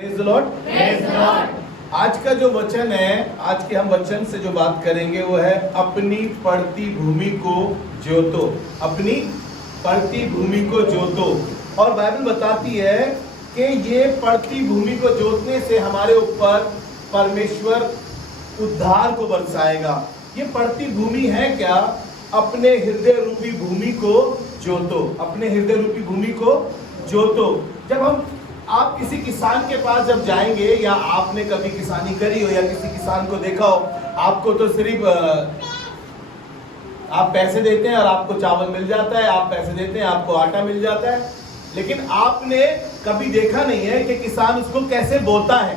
Praise the Lord. Praise the Lord. आज का जो वचन है, आज के हम वचन से जो बात करेंगे वो है अपनी पड़ती भूमि को जोतो। अपनी पड़ती भूमि को जोतो। और बाइबल बताती है कि ये पड़ती भूमि को जोतने से हमारे ऊपर परमेश्वर उद्धार को बरसाएगा। ये पड़ती भूमि है क्या? अपने हृदय रूपी भूमि को जोतो। अपने हृदय रूपी भूमि को जोतो। जब हम आप किसी किसान के पास जब जाएंगे, या आपने कभी किसानी करी हो या किसी किसान को देखा हो, आपको तो सिर्फ आप पैसे देते हैं और आपको चावल मिल जाता है, आप पैसे देते हैं आपको आटा मिल जाता है, लेकिन आपने कभी देखा नहीं है कि किसान उसको कैसे बोता है।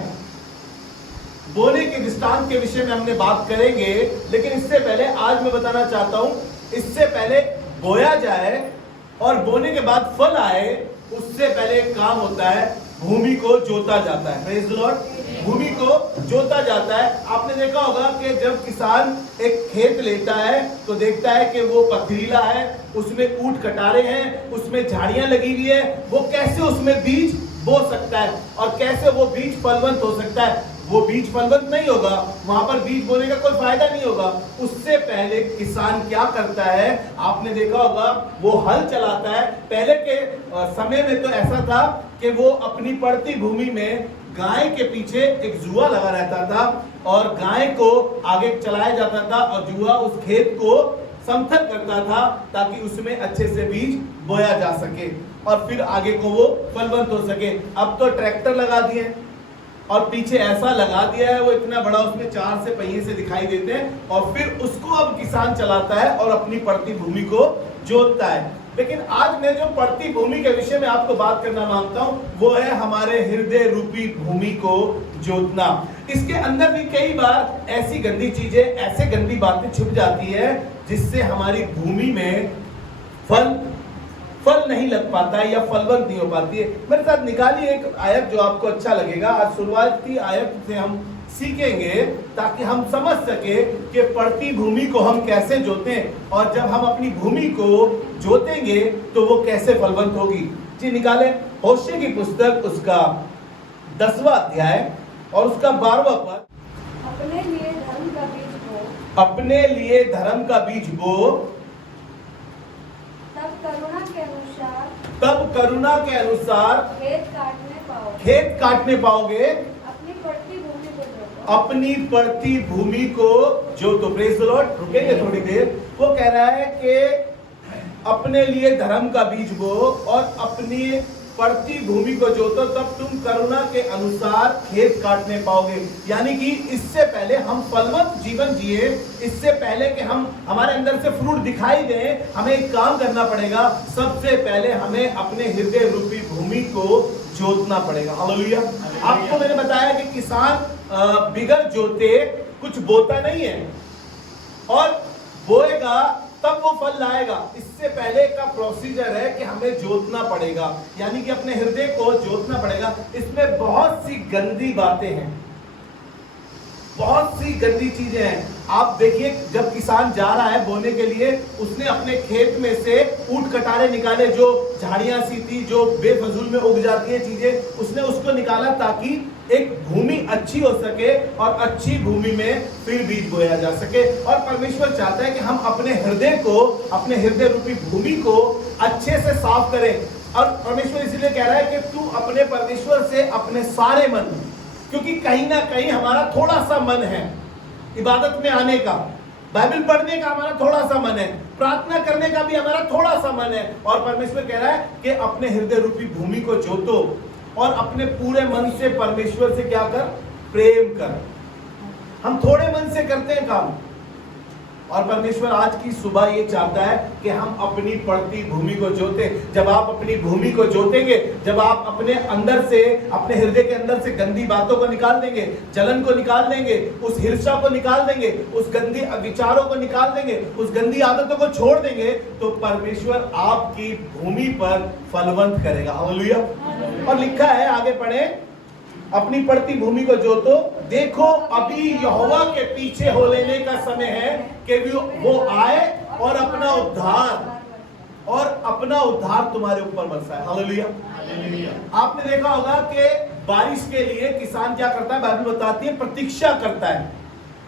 बोने के दृष्टांत के विषय में हमने बात करेंगे, लेकिन इससे पहले आज मैं बताना चाहता हूं, इससे पहले बोया जाए और बोने के बाद फल आए, उससे पहले एक काम होता है, भूमि को जोता जाता है। Praise the Lord. भूमि को जोता जाता है। आपने देखा होगा कि जब किसान एक खेत लेता है तो देखता है कि वो पथरीला है, उसमें ऊंट कटारे हैं, उसमें झाड़ियां लगी हुई है, वो कैसे उसमें बीज बो सकता है और कैसे वो बीज फलवंत हो सकता है। वो बीज फलवंत नहीं होगा, वहां पर बीज बोने का कोई फायदा नहीं होगा। उससे पहले किसान क्या करता है, आपने देखा होगा, वो हल चलाता है। पहले के समय में तो ऐसा था कि वो अपनी पड़ती भूमि में गाय के पीछे एक जुआ लगा रहता था और गाय को आगे चलाया जाता था और जुआ उस खेत को समतल करता था ताकि उसमें अच्छे से बीज बोया जा सके और फिर आगे को वो फलवंत हो सके। अब तो ट्रैक्टर लगा दिए और पीछे ऐसा लगा दिया है, वो इतना बड़ा, उसमें 4 से पहिए से दिखाई देते हैं और फिर उसको अब किसान चलाता है और अपनी पड़ती भूमि को जोतता है। लेकिन आज मैं जो पड़ती भूमि के विषय में आपको बात करना मांगता हूं, वो है हमारे हृदय रूपी भूमि को जोतना। इसके अंदर भी कई बार ऐसी गंदी चीजें, ऐसे गंदी बातें छुप जाती है जिससे हमारी भूमि में फल नहीं लग पाता है या फलवंत नहीं हो पाती है। मेरे साथ निकालिए एक आयत जो आपको अच्छा लगेगा। आज शुरुआती आयत से हम सीखेंगे ताकि हम समझ सके कि पड़ती भूमि को हम कैसे जोतें और जब हम अपनी भूमि को जोतेंगे तो वो कैसे फलवंत होगी। जी निकाले होशे की पुस्तक, उसका 10वां अध्याय और उसका 12वां पद। अपने लिए धर्म का बीज बो, अपने लिए धर्म का बीज बो, तब करुणा के अनुसार खेत काटने पाओगे। अपनी पड़ती भूमि को जोतो। अपनी पड़ती भूमि को जोतो। Praise the Lord. रुकेंगे थोड़ी देर। वो कह रहा है कि अपने लिए धर्म का बीज बो और अपनी पड़ती भूमि को जोतो, तब तुम करुणा के अनुसार खेत काटने पाओगे। यानी कि इससे पहले हम फलवंत जीवन जिए, इससे पहले कि हम हमारे अंदर से फ्रूट दिखाई दे, हमें एक काम करना पड़ेगा। सबसे पहले हमें अपने हृदय रूपी भूमि को जोतना पड़ेगा। हालेलुया। आपको मैंने बताया कि किसान बिगर जोते कुछ बोता नहीं है और बोएगा तब वो फल लाएगा। इससे पहले का प्रोसीजर है कि हमें जोतना पड़ेगा, यानी कि अपने हृदय को जोतना पड़ेगा। इसमें बहुत सी गंदी बातें हैं, बहुत सी गंदी चीजें हैं। आप देखिए, जब किसान जा रहा है बोने के लिए, उसने अपने खेत में से ऊंट कटारे निकाले, जो झाड़ियां सी थी, जो बेफजूल में उग जाती है चीजें, उसने उसको निकाला ताकि एक भूमि अच्छी हो सके और अच्छी भूमि में फिर बीज बोया जा सके। और परमेश्वर चाहता है कि हम अपने हृदय को, अपने हृदय रूपी भूमि को अच्छे से साफ करें। और परमेश्वर इसलिए कह रहा है कि तू अपने परमेश्वर से अपने सारे मन, क्योंकि कहीं ना कहीं हमारा थोड़ा सा मन है इबादत में आने का, बाइबल पढ़ने का हमारा थोड़ा सा मन है, प्रार्थना करने का भी हमारा थोड़ा सा मन है। और परमेश्वर कह रहा है कि अपने हृदय रूपी भूमि को जोतो और अपने पूरे मन से परमेश्वर से क्या कर, प्रेम कर। हम थोड़े मन से करते हैं काम, और परमेश्वर आज की सुबह ये चाहता है कि हम अपनी पड़ती भूमि को जोते। जब आप अपनी भूमि को जोतेंगे, जब आप अपने अंदर से, अपने हृदय के अंदर से गंदी बातों को निकाल देंगे, जलन को निकाल देंगे, उस हिंसा को निकाल देंगे, उस गंदी विचारों को निकाल देंगे, उस गंदी आदतों को छोड़ देंगे, तो परमेश्वर आपकी भूमि पर फलवंत करेगा। हालेलुया। और लिखा है, आगे पढ़े, अपनी पड़ती भूमि को जोतो, देखो अभी यहोवा के पीछे हो लेने का समय है कि वो आए और अपना उद्धार और अपना उद्धार तुम्हारे ऊपर बरसाए। हालेलुया। आपने देखा होगा कि बारिश के लिए किसान क्या करता है, बाइबल बताती है प्रतीक्षा करता है,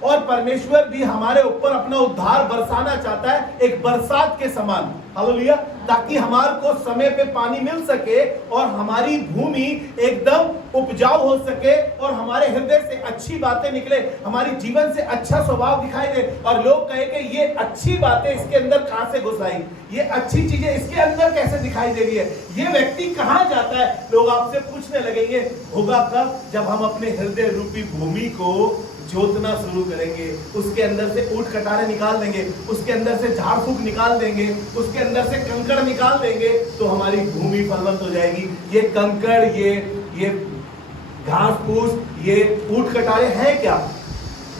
और परमेश्वर भी हमारे ऊपर अपना उद्धार बरसाना चाहता है एक बरसात के समान। हालेलुया। ताकि हमारे को समय पे पानी मिल सके और हमारी भूमि एकदम उपजाऊ हो सके और हमारे हृदय से अच्छी बातें निकले, हमारी जीवन से अच्छा स्वभाव दिखाई दे और लोग कहे कि ये अच्छी बातें इसके अंदर कहां से घुस आई, ये अच्छी चीजें इसके अंदर कैसे दिखाई दे रही है, ये व्यक्ति कहां जाता है। लोग आपसे पूछने लगेंगे। होगा कब? जब हम अपने हृदय रूपी भूमि को जोतना शुरू करेंगे, उसके अंदर से ऊंट कटारे निकाल देंगे, उसके अंदर से झाड़ फूक निकाल देंगे, उसके अंदर से कंकड़ निकाल देंगे, तो हमारी भूमि फलवंत हो जाएगी। ये कंकड़, ये घास फूस, ये ऊंट कटारे हैं क्या?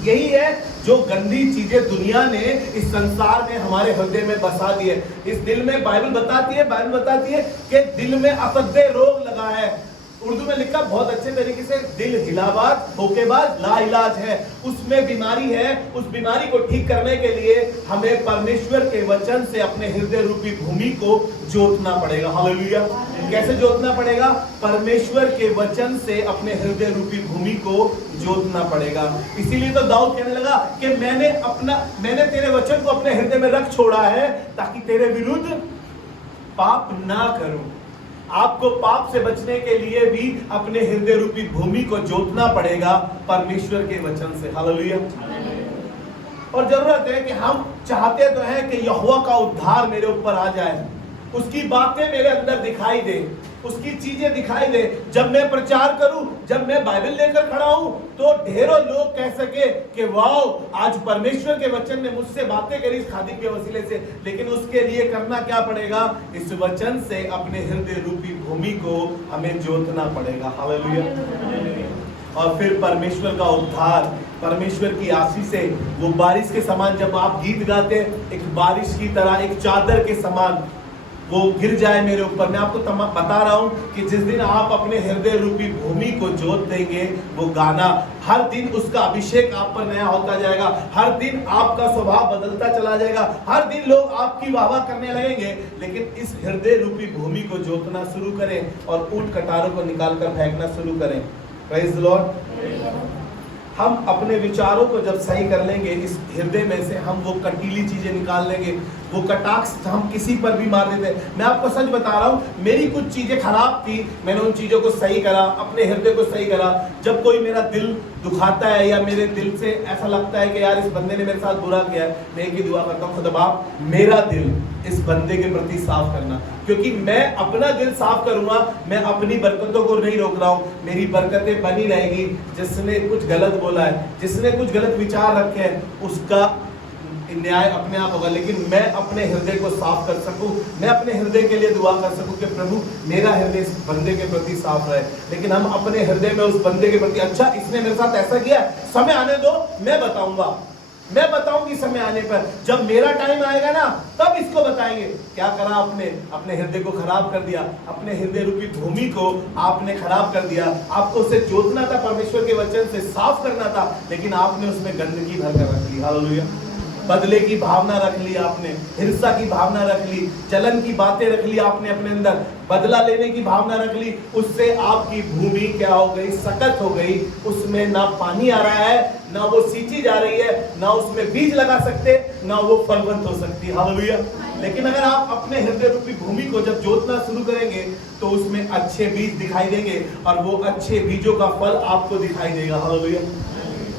यही है जो गंदी चीजें दुनिया ने इस संसार में हमारे हृदय में बसा दी है। इस दिल में बाइबल बताती है कि दिल में असह्य रोग लगा है। उर्दू में लिखा बहुत अच्छे तरीके से, दिल हिलाबाज धोखेबाज लाइलाज है, उसमें बीमारी है। उस बीमारी को ठीक करने के लिए हमें परमेश्वर के वचन से अपने हृदय रूपी भूमि को जोतना पड़ेगा। हालेलुया। कैसे जोतना पड़ेगा? परमेश्वर के वचन से अपने हृदय रूपी भूमि को जोतना पड़ेगा। इसीलिए तो दाऊद कहने लगा कि मैंने तेरे वचन को अपने हृदय में रख छोड़ा है ताकि तेरे विरुद्ध पाप ना करूं। आपको पाप से बचने के लिए भी अपने हृदय रूपी भूमि को जोतना पड़ेगा परमेश्वर के वचन से। हालेलुया। और जरूरत है कि हम चाहते तो हैं कि यहोवा का उद्धार मेरे ऊपर आ जाए, उसकी बातें मेरे अंदर दिखाई दे, उसकी चीजें दिखाई दे। जब मैं प्रचार करूं, जब मैं बाइबल लेकर खड़ा हूं, तो ढेरों लोग कह सके कि वाह, आज परमेश्वर के वचन ने मुझसे बातें करी इस खादिम के वसीले से। लेकिन उसके लिए करना क्या पड़ेगा? इस वचन से अपने हृदय रूपी भूमि को हमें जोतना पड़ेगा। हालेलुया। और फिर परमेश्वर का उद्धार, परमेश्वर की आशीष से वो बारिश के समान, जब आप गीत गाते हैं, एक बारिश की तरह, एक चादर के समान वो गिर जाए मेरे ऊपर। मैं आपको बता रहा हूं कि जिस दिन आप अपने हृदय रूपी भूमि को जोत देंगे, वो गाना हर दिन उसका अभिषेक आप पर नया होता जाएगा, हर दिन आपका स्वभाव बदलता चला जाएगा, हर दिन लोग आपकी वाहवाह करने लगेंगे। लेकिन इस हृदय रूपी भूमि को जोतना शुरू करें और ऊंट कटारों को निकालकर फेंकना शुरू करें। Praise the Lord. हम अपने विचारों को जब सही कर लेंगे, इस हृदय में से हम वो कटीली चीजें निकाल लेंगे, वो कटाक्ष हम किसी पर भी मार देते हैं। मैं आपको सच बता रहा हूँ, मेरी कुछ चीजें खराब थी, मैंने उन चीजों को सही करा, अपने हृदय को सही करा। जब कोई मेरा दिल दुखाता है या मेरे दिल से ऐसा लगता है कि यार इस बंदे ने मेरे साथ बुरा किया है, मैं एक ही दुआ करता हूँ, खुदा मेरा दिल इस बंदे के प्रति साफ करना, क्योंकि मैं अपना दिल साफ करूंगा, मैं अपनी बरकतों को नहीं रोक रहा हूँ, मेरी बरकतें बनी रहेगी। जिसने कुछ गलत बोला है, जिसने कुछ गलत विचार रखे हैं, उसका न्याय अपने आप होगा। लेकिन मैं अपने हृदय को साफ कर सकूं, मैं अपने हृदय के लिए दुआ कर सकूं कि प्रभु मेरा हृदय इस बंदे के प्रति साफ रहे। लेकिन हम अपने हृदय में उस बंदे के प्रति, अच्छा इसने मेरे साथ ऐसा किया, समय आने दो, मैं बताऊंगी समय आने पर, जब मेरा टाइम आएगा ना, तब इसको बताएंगे क्या करा आपने, अपने हृदय को खराब कर दिया, अपने हृदय रूपी भूमि को आपने खराब कर दिया। आपको उसे जोतना था, परमेश्वर के वचन से साफ करना था, लेकिन आपने उसमें गंदगी भर कर रख ली। हालेलुया। बदले की भावना रख ली आपने, हिंसा की भावना रख ली, जलन की बातें रख ली आपने अपने अंदर, बदला लेने की भावना रख ली। उससे आपकी भूमि क्या हो गई? सकत हो गई। उसमें ना पानी आ रहा है, ना वो सींची जा रही है, ना उसमें बीज लगा सकते, ना वो फलवंत हो सकती। हालेलुया। लेकिन अगर आप अपने हृदय रूपी भूमि को जब जोतना शुरू करेंगे, तो उसमें अच्छे बीज दिखाई देंगे और वो अच्छे बीजों का फल आपको दिखाई देगा। हालेलुया।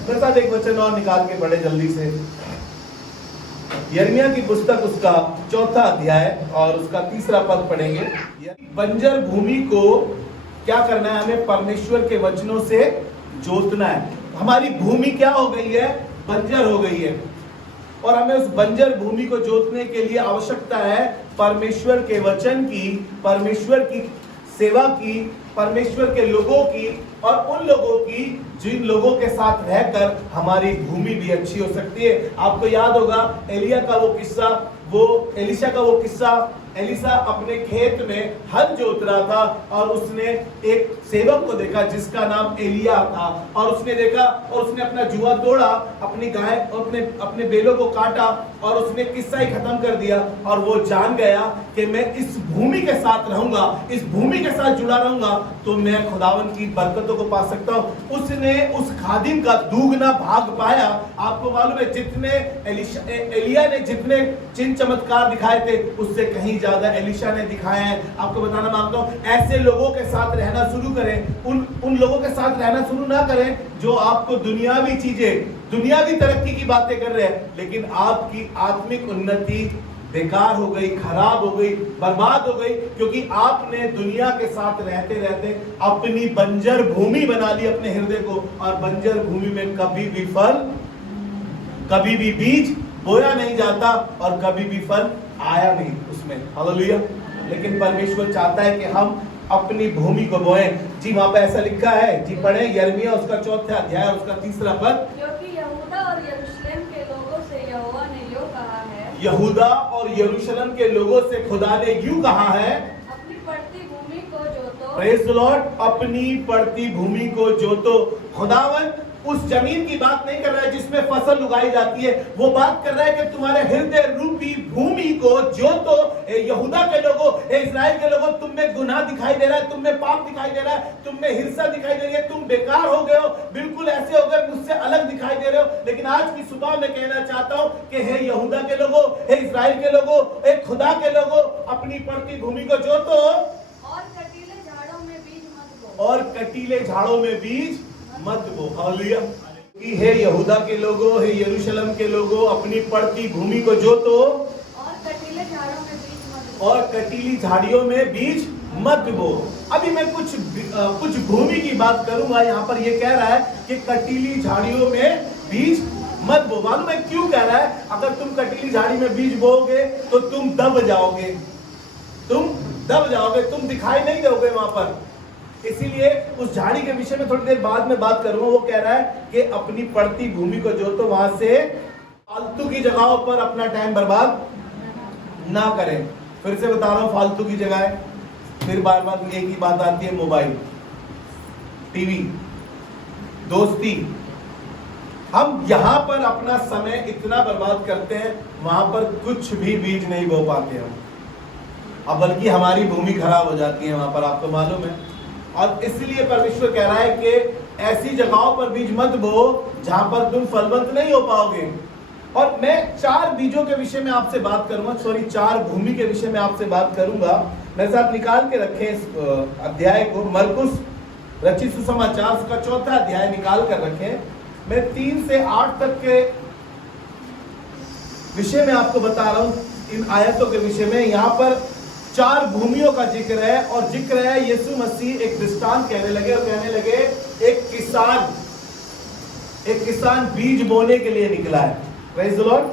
मेरे साथ एक वचन और निकाल के पढ़े जल्दी से, यिर्मयाह की पुस्तक उसका 4था अध्याय और उसका 3रा पद पढ़ेंगे। बंजर भूमि को क्या करना है? हमें परमेश्वर के वचनों से जोतना है। हमारी भूमि क्या हो गई है? बंजर हो गई है, और हमें उस बंजर भूमि को जोतने के लिए आवश्यकता है परमेश्वर के वचन की, परमेश्वर की सेवा की, परमेश्वर के लोगों की, और उन लोगों की जिन लोगों के साथ रहकर हमारी भूमि भी अच्छी हो सकती है। आपको याद होगा एलिया का वो किस्सा, वो एलिशा का वो किस्सा, एलिशा अपने खेत में हल जोत रहा था और उसने एक सेवक को देखा जिसका नाम एलिया था, और उसने देखा और उसने अपना जुआ तोड़ा, अपनी गाय अपने बेलों को काटा और उसने किस्सा ही खत्म कर दिया। और वो जान गया कि मैं इस भूमि के साथ रहूंगा, इस भूमि के साथ जुड़ा रहूंगा तो मैं खुदावन की बरकतों को पा सकता हूं। उसने उस खादिम का दुगना भाग पाया। आपको मालूम है जितने एलिया ने जितने चिन्ह चमत्कार दिखाए थे उससे कहीं ज्यादा एलिशा ने दिखाए हैं। आपको बताना मांगता हूं, ऐसे लोगों के साथ रहना शुरू करें। उन लोगों के साथ रहना शुरू ना करें जो आपको दुनियावी चीजें, दुनियावी तरक्की की बातें कर रहे हैं, लेकिन आपकी आत्मिक उन्नति बेकार हो गई, खराब हो गई, बर्बाद हो गई, क्योंकि आपने दुनिया के साथ रहते रहते अपनी बंजर भूमि बना ली अपने हृदय को। और बंजर भूमि में कभी भी फल, कभी भी बीज बोया नहीं जाता और कभी भी फल आया नहीं उसमें। हालेलुया। लेकिन परमेश्वर चाहता है कि हम अपनी भूमि को बोएं। जी वहां पे ऐसा लिखा है, जी पढ़े यिर्मयाह उसका 4 अध्याय उसका 3 पद। क्योंकि यहूदा और यरूशलेम के लोगों से यहोवा ने यूं कहा है, यहूदा और यरूशलेम के लोगों से खुदा ने यूं कहा है, अपनी पड़ती भूमि को जोतो। Praise the Lord. अपनी पड़ती भूमि को जोतो। खुदावन उस जमीन की बात नहीं कर रहा है जिसमें फसल उगाई जाती है, वो बात कर रहा है कि तुम्हारे हृदय रूपी भूमि को जोतो। यहूदा के लोगों, इस्राएल के लोगों, तुम में गुनाह दिखाई दे रहा है, तुम में पाप दिखाई दे रहा है, तुम में हिंसा दिखाई दे रही है, तुम बेकार हो गए हो, बिल्कुल ऐसे हो गए, मुझसे अलग दिखाई दे रहे हो। लेकिन आज की सुबह में कहना चाहता हूं कि हे यहूदा के लोगों, हे इस्राएल के लोगों, हे खुदा के लोगों, अपनी पड़ती भूमि को जोतो और कटीले झाड़ों में बीज मत बो। और कटीले झाड़ों में बीज मत बो। हालेलुया। कि हे यहूदा के लोगों, हे यरूशलेम के लोगों, अपनी पड़ती भूमि को जोतो और कटीले झाड़ों में बीज मत बो। और कटीली झाड़ियों में बीज मत बो। अभी मैं कुछ भूमि की बात करूंगा। यहाँ पर ये कह रहा है कि कटीली झाड़ियों में बीज मत बो। मालूम है क्यों कह रहा है? अगर तुम कटीली झाड़ी में बीज बोओगे तो तुम दब जाओगे, तुम दिखाई नहीं दोगे वहां पर। इसीलिए उस झाड़ी के विषय में थोड़ी देर बाद में बात करूंगा। वो कह रहा है कि अपनी पड़ती भूमि को जो तो वहां से फालतू की जगहों पर अपना टाइम बर्बाद ना करें। फिर से बता रहा हूं, फालतू की जगह, फिर बार बार एक ही बात आती है, मोबाइल, टीवी, दोस्ती। हम यहां पर अपना समय इतना बर्बाद करते हैं, वहां पर कुछ भी बीज नहीं बो पाते हम, अब बल्कि हमारी भूमि खराब हो जाती है वहां पर। आपको मालूम है। और इसलिए परमेश्वर कह रहा है कि ऐसी जगहों पर बीज मत बो जहां पर तुम फलवंत नहीं हो पाओगे। और मैं 4 बीजों के विषय में आपसे बात करूंगा, 4 भूमि के विषय में आपसे बात करूंगा। मेरे साथ निकाल के रखें इस अध्याय को, मरकुस रचित सुसमाचार का 4 अध्याय निकाल कर रखें। मैं 3 से 8 तक के विषय में आपको बता रहा हूं, इन आयतों के विषय में। यहाँ पर 4 भूमियों का जिक्र है और जिक्र है यीशु मसीह एक दृष्टांत कहने लगे और कहने लगे एक किसान बीज बोने के लिए निकला है। Praise the Lord.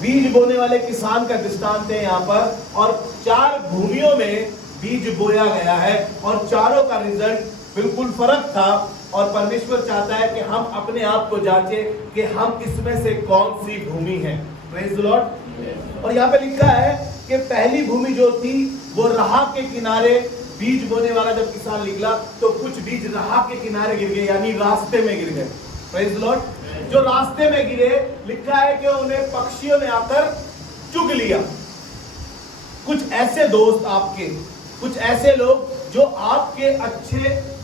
बीज बोने वाले किसान का दृष्टांत है यहाँ पर, और 4 भूमियों में बीज बोया गया है और चारों का रिजल्ट बिल्कुल फर्क था। और परमेश्वर चाहता है कि हम अपने आप को जांचें कि हम इसमें से कौन सी भूमि है। Praise the Lord. और यहाँ पे लिखा है कि पहली भूमि जो थी वो राह के किनारे, बीज बोने वाला जब किसान निकला तो कुछ बीज राह के किनारे गिर गए, यानी रास्ते में गिर गए। Praise the Lord. जो रास्ते में गिरे, लिखा है कि उन्हें पक्षियों ने आकर चुग लिया। कुछ ऐसे दोस्त आपके, कुछ ऐसे लोग जो आपके अच्छे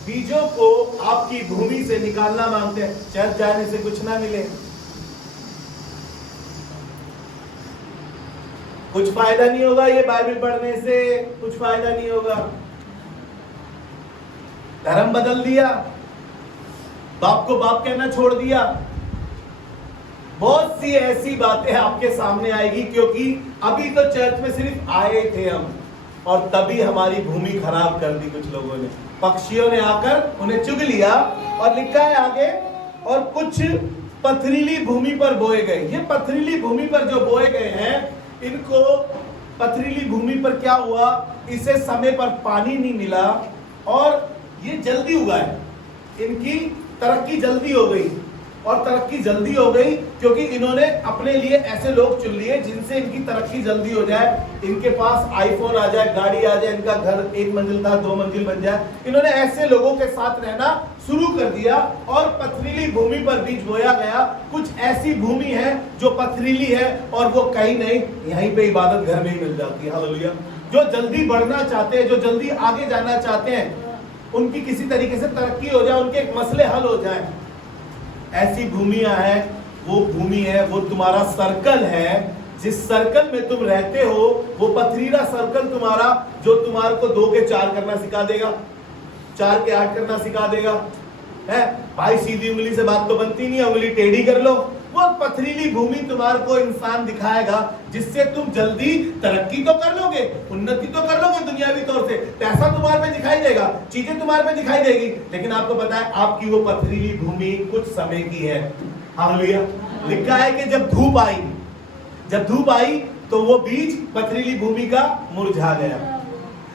बीजों को आपकी भूमि से निकालना मांगते हैं। चर्च जाने से कुछ ना मिले, कुछ फायदा नहीं होगा, ये बाइबल पढ़ने से कुछ फायदा नहीं होगा, धर्म बदल दिया, बाप को बाप कहना छोड़ दिया। बहुत सी ऐसी बातें आपके सामने आएगी, क्योंकि अभी तो चर्च में सिर्फ आए थे हम और तभी हमारी भूमि खराब कर दी कुछ लोगों ने। पक्षियों ने आकर उन्हें चुग लिया। और लिखा है आगे, और कुछ पथरीली भूमि पर बोए गए। ये पथरीली भूमि पर जो बोए गए हैं, इनको पथरीली भूमि पर क्या हुआ, इसे समय पर पानी नहीं मिला और ये जल्दी उगा है, इनकी तरक्की जल्दी हो गई। और तरक्की जल्दी हो गई क्योंकि इन्होंने अपने लिए ऐसे लोग चुन लिए जिनसे इनकी तरक्की जल्दी हो जाए, इनके पास आईफोन आ जाए, गाड़ी आ जाए, इनका घर 1 मंजिल था 2 मंजिल बन जाए। इन्होंने ऐसे लोगों के साथ रहना शुरू कर दिया और पथरीली भूमि पर बीज बोया गया। कुछ ऐसी भूमि है जो पथरीली है और वो कहीं नहीं, यहीं पे इबादत घर में ही मिल जाती है। हालेलुया। जो जल्दी बढ़ना चाहते हैं, जो जल्दी आगे जाना चाहते हैं, उनकी किसी तरीके से तरक्की हो जाए, उनके मसले हल हो जाए, ऐसी भूमियां हैं। वो भूमि है, वो तुम्हारा सर्कल है। जिस सर्कल में तुम रहते हो वो पथरीला सर्कल तुम्हारा, जो तुम्हारे को 2 के 4 करना सिखा देगा, 4 के 8 करना सिखा देगा। है भाई, सीधी उंगली से बात तो बनती नहीं है, उंगली टेढ़ी कर लो। वो पथरीली भूमि तुम्हारे को इंसान दिखाएगा जिससे तुम जल्दी तरक्की तो कर लोगे, उन्नति तो कर लोगे दुनियावी तौर से, पैसा तुम्हारे में दिखाई देगा, चीजें तुम्हारे में दिखाई देगी, लेकिन आपको पता है आपकी वो पथरीली भूमि कुछ समय की है। हालेलुया। लिखा है कि जब धूप आई तो वो बीज पथरीली भूमि का मुरझा गया।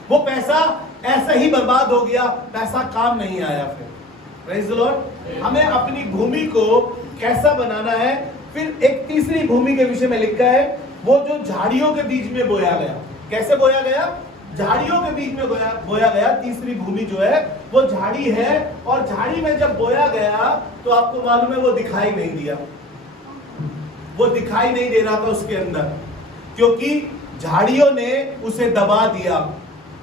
वो पैसा ऐसे ही बर्बाद हो गया, पैसा काम नहीं आया। फिर प्रेज़ द लॉर्ड। हमें अपनी भूमि को कैसा बनाना है। फिर एक तीसरी भूमि के विषय में लिखा है, वो जो झाड़ियों के बीच में बोया गया। कैसे बोया गया? झाड़ियों के बीच में बोया गया। तीसरी भूमि जो है वो झाड़ी है, और झाड़ी में जब बोया गया तो आपको मालूम है वो दिखाई नहीं दिया, वो दिखाई नहीं दे रहा था उसके अंदर, क्योंकि झाड़ियों ने उसे दबा दिया।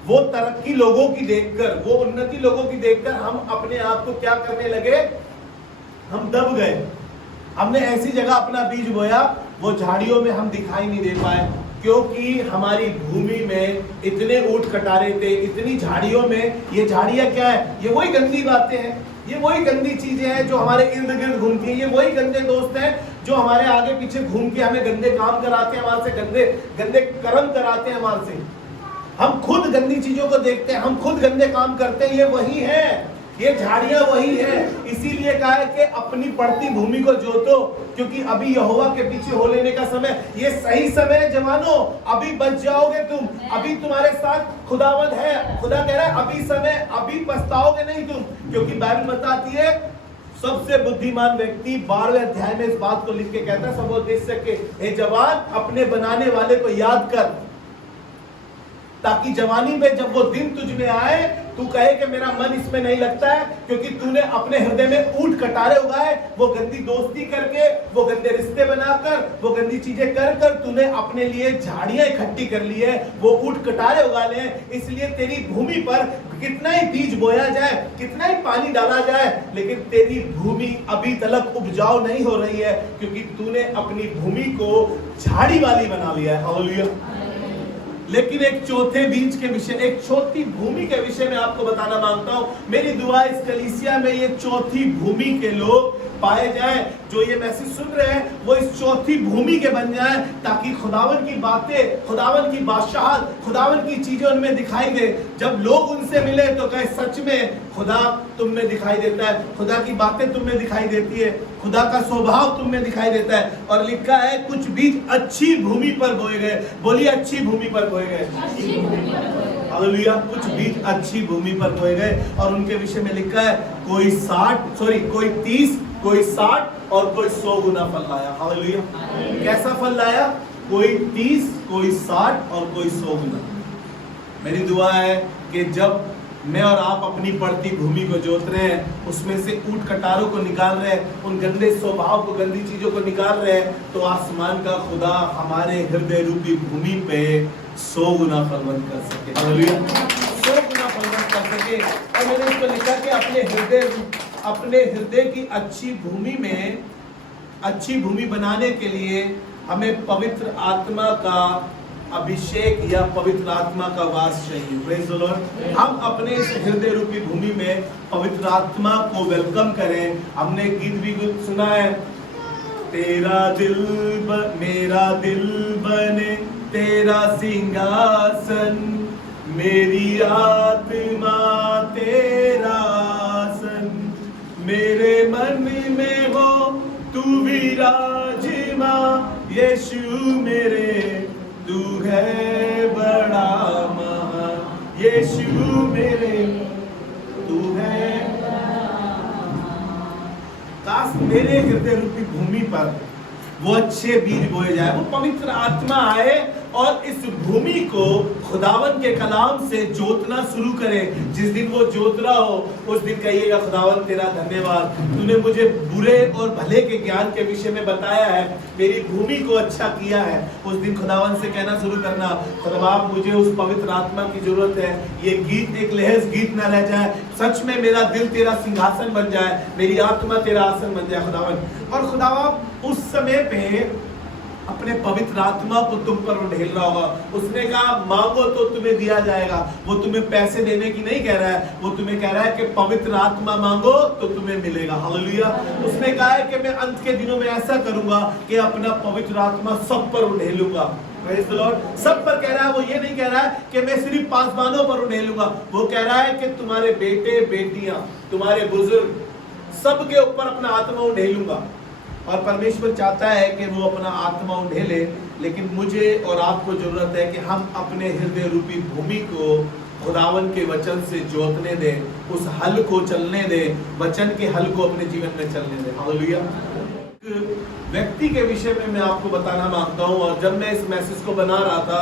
वो तरक्की लोगों की देखकर, वो उन्नति लोगों की देखकर हम अपने आप को क्या करने लगे? हम दब गए। हमने ऐसी जगह अपना बीज बोया, वो झाड़ियों में हम दिखाई नहीं दे पाए, क्योंकि हमारी भूमि में इतने ऊंट कटारे थे, इतनी झाड़ियों में। ये झाड़ियां क्या है? ये वही गंदी बातें हैं, ये वही गंदी चीजें हैं जो हमारे इर्द गिर्द घूमती हैं। ये वही गंदे दोस्त हैं जो हमारे आगे पीछे घूम के हमें गंदे काम कराते हैं, हमारे से गंदे गंदे कर्म कराते हैं हमारे से। हम खुद गंदी चीजों को देखते हैं, हम खुद गंदे काम करते हैं। ये वही है, ये झाड़ियां वही है। इसीलिए कहा है कि अपनी पड़ती भूमि को जोतो, क्योंकि अभी यहोवा के पीछे हो लेने का समय, ये सही समय है जवानों। अभी बच जाओगे तुम, अभी तुम्हारे साथ खुदावंद है। खुदा कह रहा है अभी समय, अभी पछताओगे नहीं तुम, क्योंकि बाइबल बताती है सबसे बुद्धिमान व्यक्ति 12वें अध्याय में इस बात को लिख के कहता है, सब देख सके, हे जवान अपने बनाने वाले को याद कर, ताकि जवानी में जब वो दिन तुझ में आए तू कहे कि मेरा मन इसमें नहीं लगता है, क्योंकि तूने अपने हृदय में ऊंट कटारे उगाए। वो गंदी दोस्ती करके, वो गंदे रिश्ते बनाकर, वो गंदी चीजें कर कर तूने अपने लिए झाड़ियां इकट्ठी कर ली है, वो ऊंट कटारे उगा ले। इसलिए तेरी भूमि पर कितना ही बीज बोया जाए, कितना ही पानी डाला जाए, लेकिन तेरी भूमि अभी तक उपजाऊ नहीं हो रही है, क्योंकि तूने अपनी भूमि को झाड़ी वाली बना लिया है। हालेलुया। लेकिन एक चौथे बीज के विषय, एक चौथी भूमि के विषय में आपको बताना मांगता हूं। मेरी दुआ इस कलीसिया में ये चौथी भूमि के लोग पाए जाएं, जो ये मैसेज सुन रहे हैं वो इस चौथी भूमि के बन जाएं, ताकि खुदावन की बातें, खुदावन की बादशाहत, खुदावन की चीजें उनमें दिखाई दे। जब लोग उनसे मिले तो कहे सच में खुदा तुम में दिखाई देता है, खुदा की बातें तुम में दिखाई देती है, खुदा का स्वभाव तुम में दिखाई देता है। और लिखा है कुछ बीज अच्छी भूमि पर बोए गए। बोलिए अच्छी भूमि पर बोए गए। हालेलुया। कुछ बीज अच्छी भूमि पर बोए गए, और उनके विषय में लिखा है कोई 30, कोई 60 और कोई 100 गुना फल लाया। हालेलुया। कैसा फल लाया? कोई 30, कोई 60 और कोई 100 गुना। मेरी दुआ है कि जब मैं और आप अपनी पड़ती भूमि को जोत रहे हैं, उसमें से ऊंट कटारों को निकाल रहे हैं, उन गंदे स्वभाव को, गंदी चीजों को निकाल रहे हैं, तो आसमान का खुदा हमारे हृदय रूपी भूमि पे 100 गुना फलवंत कर सके। हालेलुया। 100 गुना फलवंत कर सके। और मैंने इसको लिखा कि अपने हृदय की अच्छी भूमि में, अच्छी भूमि बनाने के लिए हमें पवित्र आत्मा का अभिषेक या पवित्र आत्मा का वास चाहिए। Praise the Lord. हम अपने इस हृदय रूपी भूमि में पवित्र आत्मा को वेलकम करें। हमने गीत भी सुना है, तेरा दिल मेरा दिल बने तेरा सिंहासन, मेरी आत्मा तेरा आसन, मेरे मन में हो तू विराजमान, यीशु मेरे तू है बड़ा महान, यीशु मेरे तू है। काश मेरे हृदय रूपी भूमि पर वो अच्छे बीज बोए जाए, वो पवित्र आत्मा आए और इस भूमि को खुदावन के कलाम से जोतना शुरू करे। जिस दिन वो जोत रहा हो उस दिन कहिएगा, खुदावन तेरा धन्यवाद, तूने मुझे बुरे और भले के ज्ञान के विषय में बताया है, मेरी भूमि को अच्छा किया है। उस दिन खुदावन से कहना शुरू करना, खुदावन मुझे उस पवित्र आत्मा की जरूरत है। ये गीत एक लहज गीत ना रह जाए, सच में मेरा दिल तेरा सिंहासन बन जाए, मेरी आत्मा तेरा आसन बन जाए खुदावन। और खुदावन उस समय पे अपने पवित्र आत्मा को तुम पर ढेल रहा होगा। उसने कहा मांगो तो तुम्हें दिया जाएगा। वो तुम्हें पैसे देने की नहीं कह रहा है, वो तुम्हें कह रहा है कि पवित्र आत्मा मांगो तो तुम्हें मिलेगा। हालेलुया। उसने कहा है कि मैं अंत के दिनों में ऐसा करूंगा कि अपना पवित्र आत्मा सब पर उड़ेलूंगा। Praise the Lord. सब पर कह रहा है, वो ये नहीं कह रहा है कि मैं सिर्फ पासवानों पर उड़ेलूंगा। वो कह रहा है कि तुम्हारे बेटे बेटियां, तुम्हारे बुजुर्ग, सबके ऊपर अपना आत्मा उड़ेलूंगा। और परमेश्वर चाहता है कि वो अपना आत्मा उंडेले, लेकिन मुझे और आपको जरूरत है कि हम अपने हृदय रूपी भूमि को खुदावन के वचन से जोतने दें, उस हल को चलने दें, वचन के हल को अपने जीवन में चलने दें। हालेलुया। व्यक्ति के विषय में मैं आपको बताना मांगता हूँ, और जब मैं इस मैसेज को बना रहा था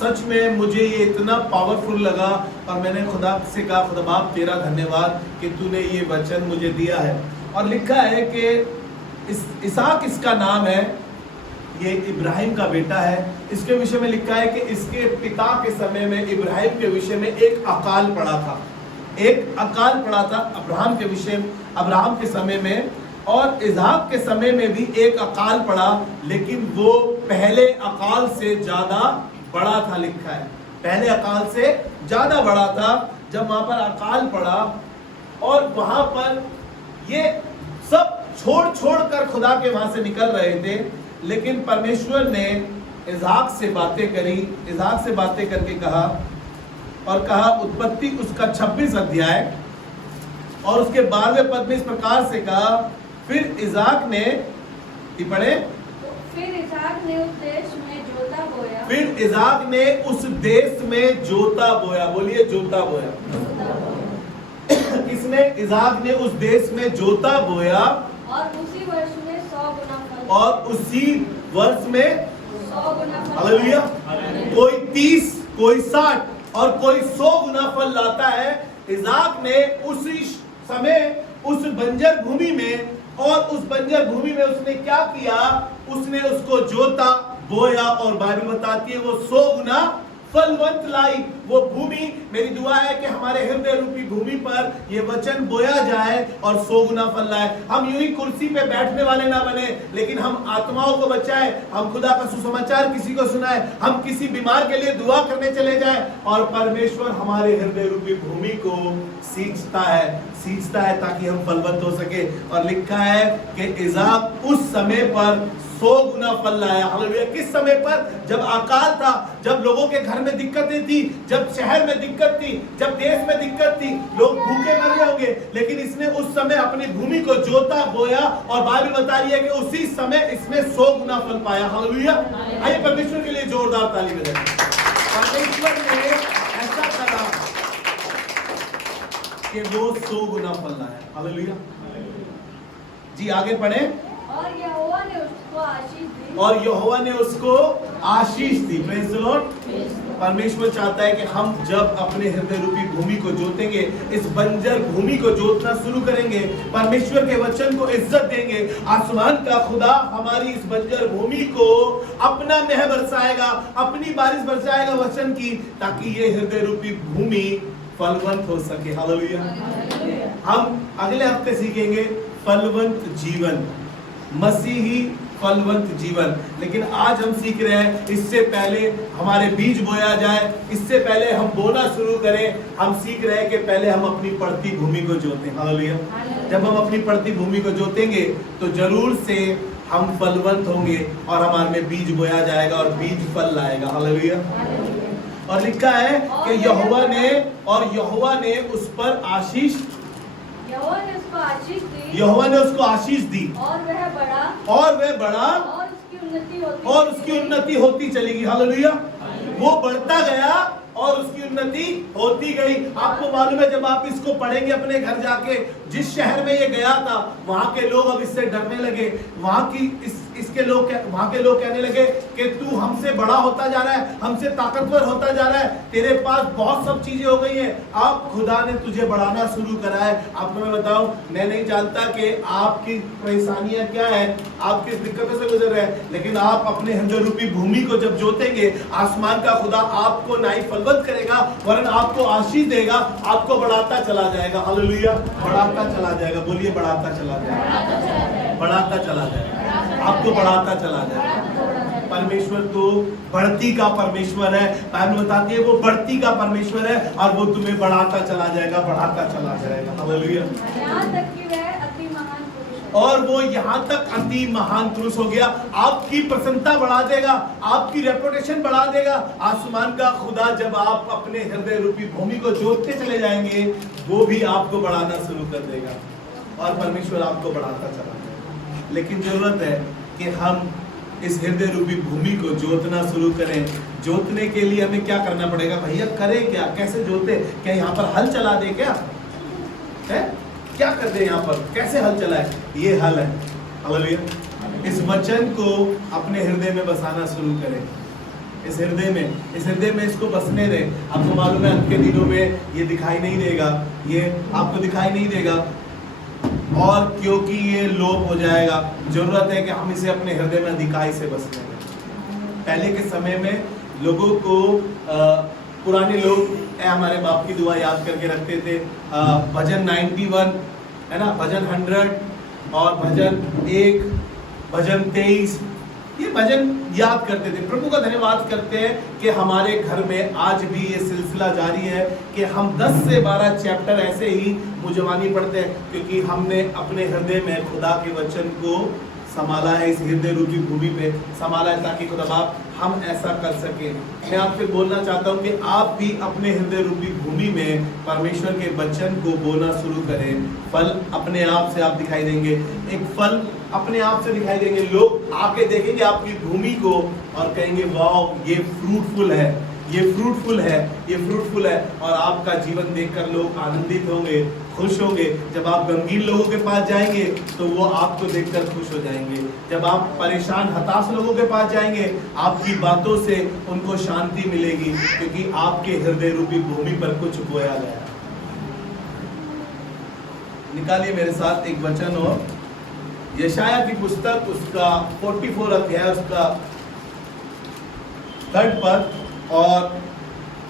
सच में मुझे ये इतना पावरफुल लगा, और मैंने खुदा से कहा, खुदा बाप तेरा धन्यवाद कि तूने ये वचन मुझे दिया है। और लिखा है कि इसहाक इसका नाम है, ये इब्राहिम का बेटा है। इसके विषय में लिखा है कि इसके पिता के समय में इब्राहिम के विषय में एक अकाल पड़ा था, एक अकाल पड़ा था अब्राहम के समय में, और इसहाक के समय में भी एक अकाल पड़ा, लेकिन वो पहले अकाल से ज्यादा बड़ा था। लिखा है पहले अकाल से ज्यादा बड़ा था। जब वहां पर अकाल पड़ा और वहां पर ये सब छोड़ कर खुदा के वहां से निकल रहे थे, लेकिन परमेश्वर ने इसहाक से बातें करी। इसहाक से बातें करके कहा, और कहा उत्पत्ति उसका 26 अध्याय और उसके 12वें पद में इस प्रकार से कहा, फिर इसहाक ने पढ़े, फिर इसहाक ने उस देश में जोता बोया। फिर इसहाक ने उस देश में जोता बोया। बोलिए जोता बोया। किसने? इसहाक ने उस देश में जोता बोया, और उसी वर्ष में 100 गुना फल, और उसी वर्ष में 100 गुना फल। हालेलुया। कोई 30, कोई 60 और कोई 100 गुना फल लाता है। इसहाक ने उसी समय उस बंजर भूमि में, और उस बंजर भूमि में उसने क्या किया? उसने उसको जोता बोया, और बाइबल बताती है वो 100 गुना फलवंत लाई वो भूमि। मेरी दुआ है कि हमारे हृदय रूपी भूमि पर ये वचन बोया जाए और 100 गुना फल लाए। हम यूं ही कुर्सी पे बैठने वाले ना बने, लेकिन हम आत्माओं को बचाए, हम खुदा का सुसमाचार किसी को सुनाए, हम किसी बीमार के लिए दुआ करने चले जाए, और परमेश्वर हमारे हृदय रूपी भूमि को सींचता है ताकि हम फलवंत हो सके। और लिखा है कि इसहाक उस समय पर 100 गुना फल लाया। हालेलुया। किस समय पर? जब अकाल था, जब लोगों के घर में दिक्कतें थी, जब शहर में दिक्कत थी, जब देश में दिक्कत थी, लोग भूखे मर रहे होंगे, लेकिन इसने उस समय अपनी भूमि को जोता बोया, और बाइबल बता रही है कि उसी समय इसने 100 गुना फल पाया। हालेलुया। आइए परमेश्वर के लिए जोरदार ताली बजाएं। परमेश्वर ने ऐसा करा कि वो 100 गुना फल लाया। हालेलुया जी। आगे पढ़े। और यहोवा ने उसको आशीष दी, और यहोवा ने उसको आशीष दी। Praise the Lord. परमेश्वर चाहता है कि हम जब अपने हृदय रूपी भूमि को जोतेंगे, इस बंजर भूमि को जोतना शुरू करेंगे, परमेश्वर के वचन को इज्जत देंगे, आसमान का खुदा हमारी इस बंजर भूमि को अपना मेह बरसाएगा, अपनी बारिश बरसाएगा वचन की, ताकि ये हृदय रूपी भूमि फलवंत हो सके। हालेलुया। हम अगले हफ्ते सीखेंगे फलवंत जीवन, मसीही फलवंत जीवन। लेकिन आज हम सीख रहे हैं, इससे पहले हमारे बीज बोया जाए, इससे पहले हम बोना शुरू करें, हम सीख रहे हैं कि पहले हम अपनी पड़ती भूमि को जोतें। हालेलुया। जब हम अपनी पड़ती भूमि को जोतेंगे तो जरूर से हम फलवंत होंगे, और हमारे में बीज बोया जाएगा और बीज फल लाएगा। हालेलुया। और लिखा है कि यहोवा ने उस पर आशीष, यहोवा ने उसको आशीष दी, यहोवा ने उसको आशीष दी, और वह बढ़ा, और उसकी उन्नति होती चलेगी। हालेलुया। वो बढ़ता गया और उसकी उन्नति होती गई। आपको मालूम है, जब आप इसको पढ़ेंगे अपने घर जाके, जिस शहर में ये गया था वहां के लोग अब इससे डरने लगे। वहां के लोग कहने लगे कि तू हमसे बड़ा होता जा रहा है, हमसे ताकतवर होता जा रहा है, तेरे पास बहुत सब चीजें हो गई हैं, अब खुदा ने तुझे बढ़ाना शुरू करा है। आपको मैं बताऊं, मैं नहीं जानता कि आपकी परेशानियां क्या है, आप किस दिक्कतों से गुजर रहे हैं, लेकिन आप अपने हृदय रूपी भूमि को जब जोतेंगे, आसमान का खुदा आपको ना ही फलवत करेगा वरन आपको आशीष देगा, आपको बढ़ाता चला जाएगा। हालेलुया, बढ़ाता चला जाएगा। बोलिए, बढ़ाता चला जाएगा, बढ़ाता चला जाएगा, आपको बढ़ाता चला जाएगा। परमेश्वर तो बढ़ती का परमेश्वर है। बाइबल बताती है वो बढ़ती का परमेश्वर है और वो तुम्हें बढ़ाता चला जाएगा, बढ़ाता चला जाएगा। हालेलुया। यहाँ तक कि वह अति महान पुरुष है। और वो यहाँ तक अति महान पुरुष हो गया। आपकी प्रसन्नता बढ़ा देगा, आपकी रेपुटेशन बढ़ा देगा। आसमान का खुदा जब आप अपने हृदय रूपी भूमि को जोतते चले जाएंगे, वो भी आपको बढ़ाना शुरू कर देगा और परमेश्वर आपको बढ़ाता चला जाएगा। लेकिन जरूरत है कि हम इस हृदय रूपी भूमि को जोतना शुरू करें। जोतने के लिए हमें क्या करना पड़ेगा? भैया करें क्या, कैसे जोते? क्या यहाँ पर हल चला दे? क्या है, क्या कर दे यहाँ पर, कैसे हल चलाए? ये हल है। हालेलुया। इस वचन को अपने हृदय में बसाना शुरू करें। इस हृदय में इसको बसने दें। आपको मालूम है, अंत के दिनों में ये दिखाई नहीं देगा, ये आपको दिखाई नहीं देगा, और क्योंकि ये लोप हो जाएगा, जरूरत है कि हम इसे अपने हृदय में अधिकाई से बसने दें। पहले के समय में लोगों को पुराने लोग हमारे बाप की दुआ याद करके रखते थे। भजन 91 है ना, भजन 100 और भजन 1, भजन 23, ये भजन याद करते थे। प्रभु का धन्यवाद करते हैं कि हमारे घर में आज भी ये सिलसिला जारी है कि हम 10 से 12 चैप्टर ऐसे ही मुजवानी पढ़ते हैं, क्योंकि हमने अपने हृदय में खुदा के वचन को संभाला है, इस हृदय रूपी भूमि पे संभाला है, ताकि खुदा बाप हम ऐसा कर सके। मैं आपसे बोलना चाहता हूँ कि आप भी अपने हृदय रूपी भूमि में परमेश्वर के वचन को बोलना शुरू करें। फल अपने आप से आप दिखाई देंगे, एक फल अपने आप से दिखाई देंगे। लोग आके देखेंगे आपकी भूमि को और कहेंगे वाह, ये फ्रूटफुल है, ये फ्रूटफुल है, ये फ्रूटफुल है। और आपका जीवन देखकर लोग आनंदित होंगे, खुश होंगे। जब आप गमगीन लोगों के पास जाएंगे तो वो आपको देखकर खुश हो जाएंगे। जब आप परेशान हताश लोगों के पास जाएंगे, आपकी बातों से उनको शांति मिलेगी, क्योंकि आपके हृदय रूपी भूमि पर कुछ बोया गया। निकालिए मेरे साथ एक वचन, और यशाया की पुस्तक, उसका 44 अध्याय, उसका 3rd पद, और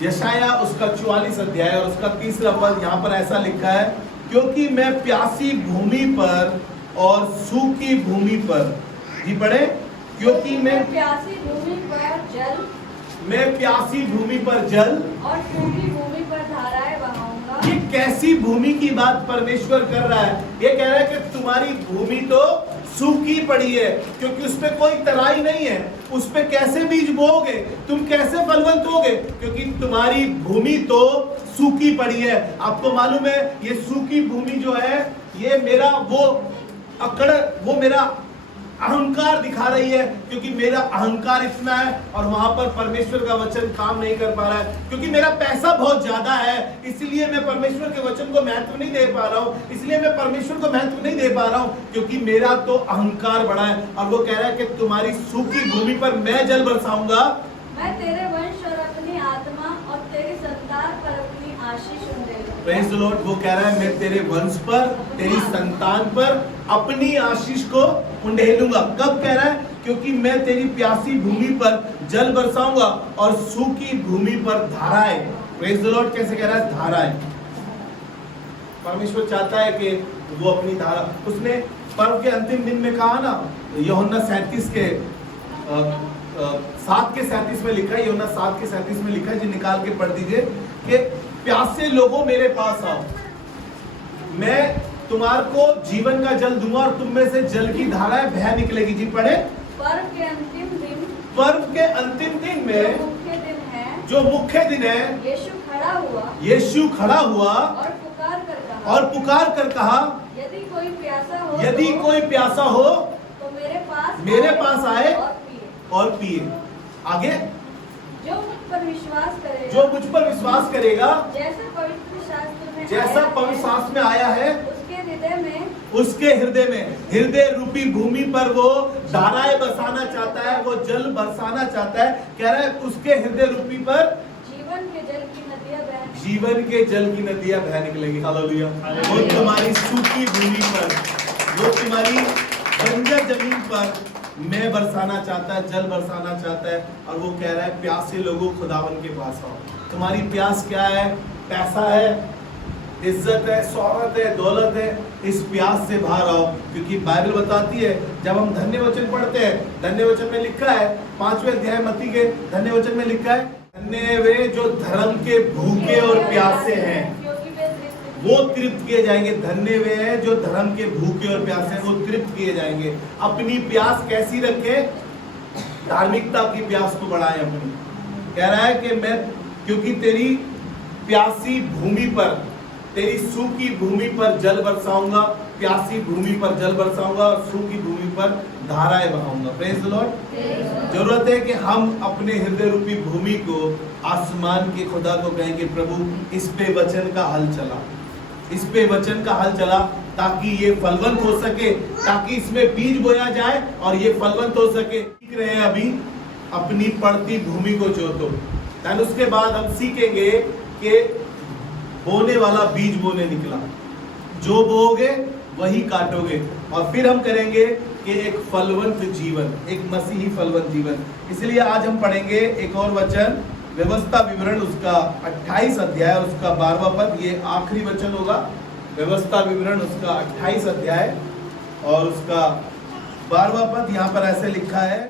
यशाया उसका 44 अध्याय और उसका 3रा पद। यहाँ पर ऐसा लिखा है, क्योंकि मैं प्यासी भूमि पर और सूखी भूमि पर, जी पढ़े, क्योंकि मैं प्यासी भूमि पर जल, मैं प्यासी भूमि पर जल और सूखी भूमि पर धाराएं बहाऊंगा। ये कैसी भूमि की बात परमेश्वर कर रहा है? ये कह रहा है कि तुम्हारी भूमि तो सूखी पड़ी है, क्योंकि उस पे कोई तराई नहीं है। उस पे कैसे बीज बोओगे, तुम कैसे फलवंत होगे, क्योंकि तुम्हारी भूमि तो सूखी पड़ी है। आपको मालूम है, ये सूखी भूमि जो है, ये मेरा वो मेरा अहंकार दिखा रही है, क्योंकि मेरा अहंकार इतना है और वहां पर परमेश्वर का वचन काम नहीं कर पा रहा है। क्योंकि मेरा पैसा बहुत ज्यादा है, इसलिए मैं परमेश्वर के वचन को महत्व नहीं दे पा रहा हूँ, इसलिए मैं परमेश्वर को महत्व नहीं दे पा रहा हूँ, क्योंकि मेरा तो अहंकार बड़ा है। और वो कह रहा है कि तुम्हारी सूखी भूमि पर मैं जल बरसाऊंगा, मैं तेरे वंश और अपनी आत्मा और तेरी संतान पर अपनी आशीष उंडेलूंगा। Praise the Lord. वो कह रहा है मैं तेरे वंश पर, तेरी संतान पर अपनी आशीष को उंडेलूंगा। कब कह रहा है? क्योंकि मैं तेरी प्यासी भूमि पर जल बरसाऊंगा और सूखी भूमि पर धाराएं। Praise the Lord. कैसे कह रहा है? धाराएं। परमेश्वर चाहता है कि वो अपनी धारा, उसने पर्व के अंतिम दिन में कहा ना, यूहन्ना 37 के 7 के 37 में लिखा है, यूहन्ना 7 के 37 में लिखा है, जी निकाल के पढ़ दीजिए, कि प्यासे लोगों मेरे पास आओ, मैं तुम्हारे को जीवन का जल दूंगा और तुम में से जल की धाराएं बह निकलेगी। जी पढ़े। पर्व के अंतिम दिन, पर्व के अंतिम दिन में मुख्य दिन है, जो मुख्य दिन है, यीशु खड़ा हुआ और पुकार कर कहा, यदि कोई प्यासा हो तो मेरे पास आए और पिए। आगे जो मुझ पर विश्वास करेगा, जो मुझ पर विश्वास करेगा, जैसा पवित्र शास्त्र में जैसा आया पवित्र है, शास्त्र में आया है, उसके हृदय में हृदय रूपी भूमि पर वो धाराएं बसाना चाहता है, वो जल बरसाना चाहता है। कह रहा है उसके हृदय रूपी पर जीवन के जल की नदियां बह जीवन के जल की नदियां बह निकलेगी। हालेलुया। वो तुम्हारी सूखी भूमि पर, वो तुम्हारी बंजर जमीन पर मैं बरसाना चाहता है, जल बरसाना चाहता है। और वो कह रहा है प्यासे लोगों खुदावन के पास आओ। तुम्हारी प्यास क्या है? पैसा है, इज्जत है, शोहरत है, दौलत है। इस प्यास से बाहर आओ, क्योंकि बाइबल बताती है, जब हम धन्य वचन पढ़ते हैं, धन्य वचन में लिखा है 5वें अध्याय मत्ती के धन्य वचन में लिखा है, धन्य वे जो धर्म के भूखे और प्यासे हैं, वो तृप्त किए जाएंगे। धन्य वे हैं जो धर्म के भूखे और प्यासे हैं, वो तृप्त किए जाएंगे। अपनी प्यास कैसी रखें? धार्मिकता की प्यास को बढ़ाएं अपनी। कह रहा है कि मैं, क्योंकि तेरी प्यासी भूमि पर, तेरी सूखी भूमि पर जल बरसाऊंगा, प्यासी भूमि पर जल बरसाऊंगा और सूखी भूमि पर धाराएं बहाऊंगा। Praise the Lord. जरूरत है कि हम अपने हृदय रूपी भूमि को आसमान के खुदा को कहें कि प्रभु इस पे वचन का हल चला, इस पे वचन का हल चला, ताकि ये फलवंत हो सके, ताकि इसमें बीज बोया जाए और ये फलवंत हो सके। सीख रहे हैं अभी अपनी पड़ती भूमि को जोतो। देन उसके बाद हम सीखेंगे कि बोने वाला बीज बोने निकला, जो बोओगे वही काटोगे। और फिर हम करेंगे कि एक फलवंत जीवन, एक मसीही फलवंत जीवन। इसलिए आज हम पढ़ेंगे एक और वचन, व्यवस्था विवरण उसका 28 अध्याय उसका 12वां पद। ये आखिरी वचन होगा, व्यवस्था विवरण उसका 28 अध्याय और उसका 12वां पद। यहाँ पर ऐसे लिखा है,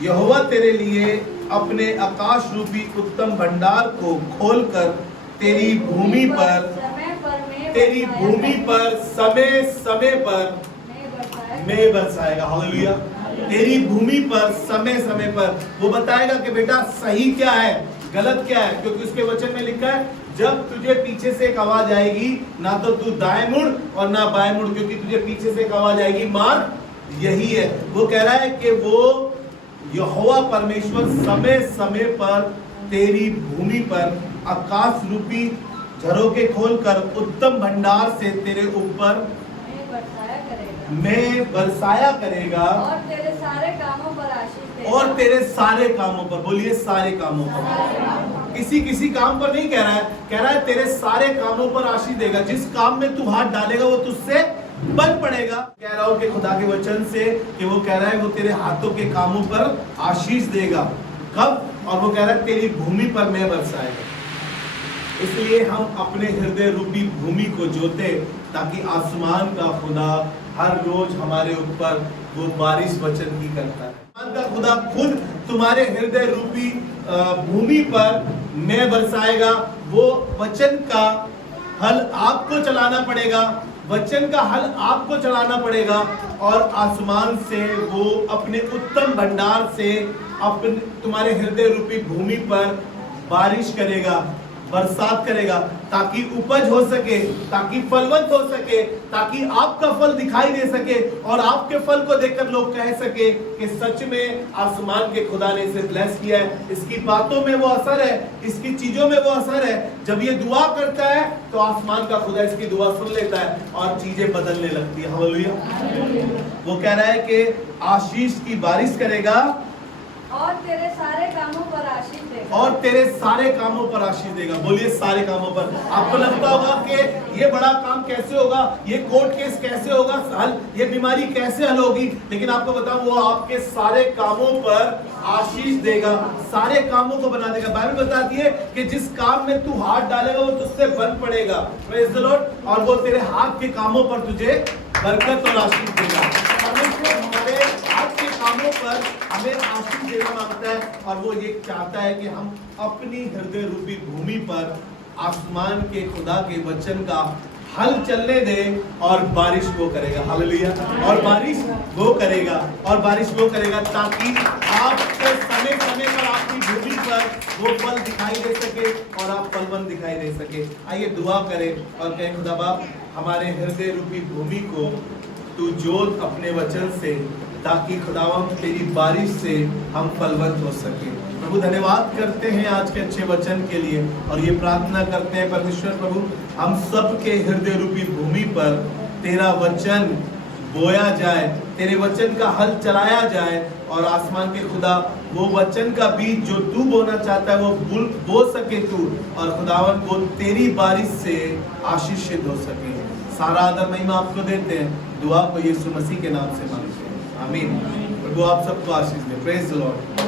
यहोवा तेरे लिए अपने आकाश रूपी उत्तम भंडार को खोलकर तेरी भूमि पर समय समय पर मैं बरसाएगा। हालेलुया। तेरी भूमि पर समय समय पर वो बताएगा कि बेटा सही क्या है, गलत क्या है। क्योंकि उसके वचन में लिखा है, जब तुझे पीछे से एक आवाज आएगी, ना तो तू दाएं मुड़ और ना बाएं मुड़, क्योंकि तुझे पीछे से एक आवाज आएगी, मार्ग यही है। वो कह रहा है कि वो यहोवा परमेश्वर समय समय पर तेरी भूमि पर आकाश रूपी झरोखे खोलकर उत्तम भंडार से तेरे ऊपर मैं बरसाया करेगा और तेरे सारे कामों पर आशीष देगा। और तेरे सारे कामों पर, बोलिए सारे कामों पर। किसी काम पर नहीं कह रहा है, कह रहा है तेरे सारे कामों पर आशीष देगा। जिस काम में तू हाथ डालेगा वो तुझसे बन पड़ेगा। कह रहा हूं कि खुदा के वचन से कि वो कह रहा है वो तेरे हाथों के कामों पर आशीष देगा। कब? और वो कह रहा है तेरी भूमि पर मैं बरसाएगा। इसलिए हम अपने हृदय रूपी भूमि को जोते, ताकि आसमान का खुदा हर रोज हमारे ऊपर वो बारिश वचन की करता है। आसमान का खुदा खुद तुम्हारे हृदय रूपी भूमि पर मैं बरसाएगा। वो वचन का हल आपको चलाना पड़ेगा, वचन का हल आपको चलाना पड़ेगा। और आसमान से वो अपने उत्तम भंडार से अपने तुम्हारे हृदय रूपी भूमि पर बारिश करेगा, बरसात करेगा, ताकि उपज हो सके, ताकि फलवंत हो सके, ताकि आपका फल दिखाई दे सके और आपके फल को देखकर लोग कह सके कि सच में आसमान के खुदा ने इसे ब्लेस किया है। इसकी बातों में वो असर है, इसकी चीजों में वो असर है। जब ये दुआ करता है तो आसमान का खुदा इसकी दुआ सुन लेता है और चीजें बदलने लगती है। हालेलुया। वो कह रहा है कि आशीष की बारिश करेगा और तेरे सारे कामों पर आशीष देगा। और तेरे सारे कामों पर आशीष देगा। बोलिए सारे कामों पर। आपको लगता होगा कि ये बड़ा काम कैसे होगा, ये कोर्ट केस कैसे होगा हल, ये बीमारी कैसे हल होगी। लेकिन आपको बताऊं, वो आपके सारे कामों पर आशीष देगा, सारे कामों को बना देगा। बाइबल बताती है कि जिस काम में तू हाथ डालेगा वो तुझसे बन पड़ेगा। Praise the Lord. और वो तेरे हाथ के कामों पर तुझे बरकत और आशीष देगा। परमेश्वर हमारे हाथ के कामों पर हमें आशीष देना मांगता है और वो ये चाहता है कि हम अपनी हृदय रूपी भूमि पर आसमान के खुदा के वचन का हल चलने दें और बारिश वो करेगा। हालेलुया। और बारिश वो करेगा, और बारिश वो करेगा, ताकि आपके समय समय पर आपकी भूमि पर वो फल दिखाई दे सके और आप फलवंत दिखाई दे सके। आइए दुआ करें और कहें, खुदा बाप हमारे हृदय रूपी भूमि को तू जोत अपने वचन से ताकि खुदावंद तेरी बारिश से हम फलवंत हो सके। प्रभु धन्यवाद करते हैं आज के अच्छे वचन के लिए और ये प्रार्थना करते हैं परमेश्वर प्रभु हम सबके हृदय रूपी भूमि पर तेरा वचन बोया जाए, तेरे वचन का हल चलाया जाए और आसमान के खुदा वो वचन का बीज जो तू बोना चाहता है वो बो सके तू, और खुदावन वो तेरी बारिश से आशीषित हो सके। सारा आदर महिमा आपको देते हैं, दुआ को यीशु मसीह के नाम से मांगते हैं, आमीन। प्रभु आप सबको आशीष दे। Praise the Lord.